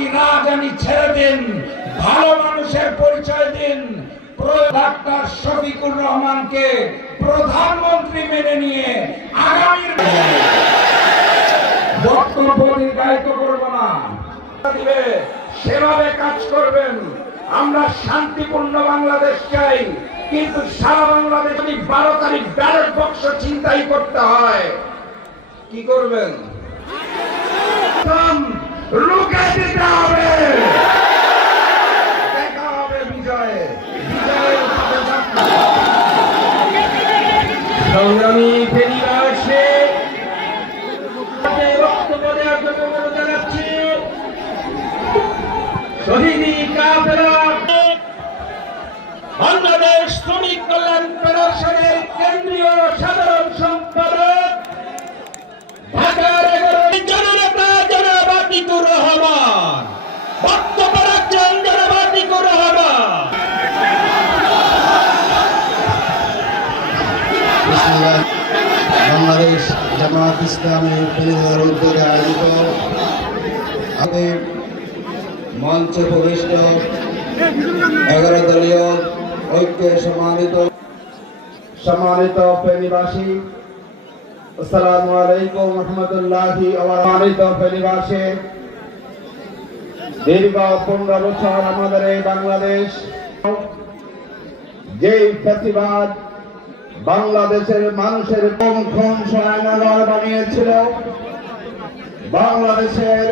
কি না জানি ছেড়ে দিন, ভালো মানুষের পরিচয় দিন। ডাক্তার শফিকুর রহমানকে প্রধানমন্ত্রী মেনে নিয়ে আগামীর বক্তব্য দীর্ঘায়িত করব না, সেভাবে কাজ করবেন। আমরা শান্তিপূর্ণ বাংলাদেশ চাই, কিন্তু সারা বাংলাদেশ যদি 12 তারিখ ব্যালট বক্স ছিনতাই করতে হয়, কি করবেন? রুখে দিতে হবে। দেখা হবে বিজয়ে। সংগ্রামী ফেনীবাসী, বক্তব্য দেওয়ার জন্য অনুরোধ জানাচ্ছি শহীদি কাফেলা বাংলাদেশ শ্রমিক কল্যাণ ফেডারেশনের কেন্দ্রীয় সাধারণ সম্পাদক ঢাকার 11 জননেতা জনাব আতিকুর রহমান। বক্তব্য রাখছেন জনাব আতিকুর রহমান। বাংলাদেশ জামায়াত ইসলামী ফেনীর উদ্যোগে আয়োজিত মঞ্চে প্রবিষ্ট 11 দলীয় ঐক্যে সম্মানিত ফেনীবাসী, আসসালামু আলাইকুম রহমতুল্লাহি ওয়া বারাকাতুহু। ফেনীবাসী, দীর্ঘ 15 বছর আমাদের এই বাংলাদেশ যেই ফ্যাসিবাদ বাংলাদেশের মানুষের খুন সহায়নগর বানিয়েছিল, বাংলাদেশের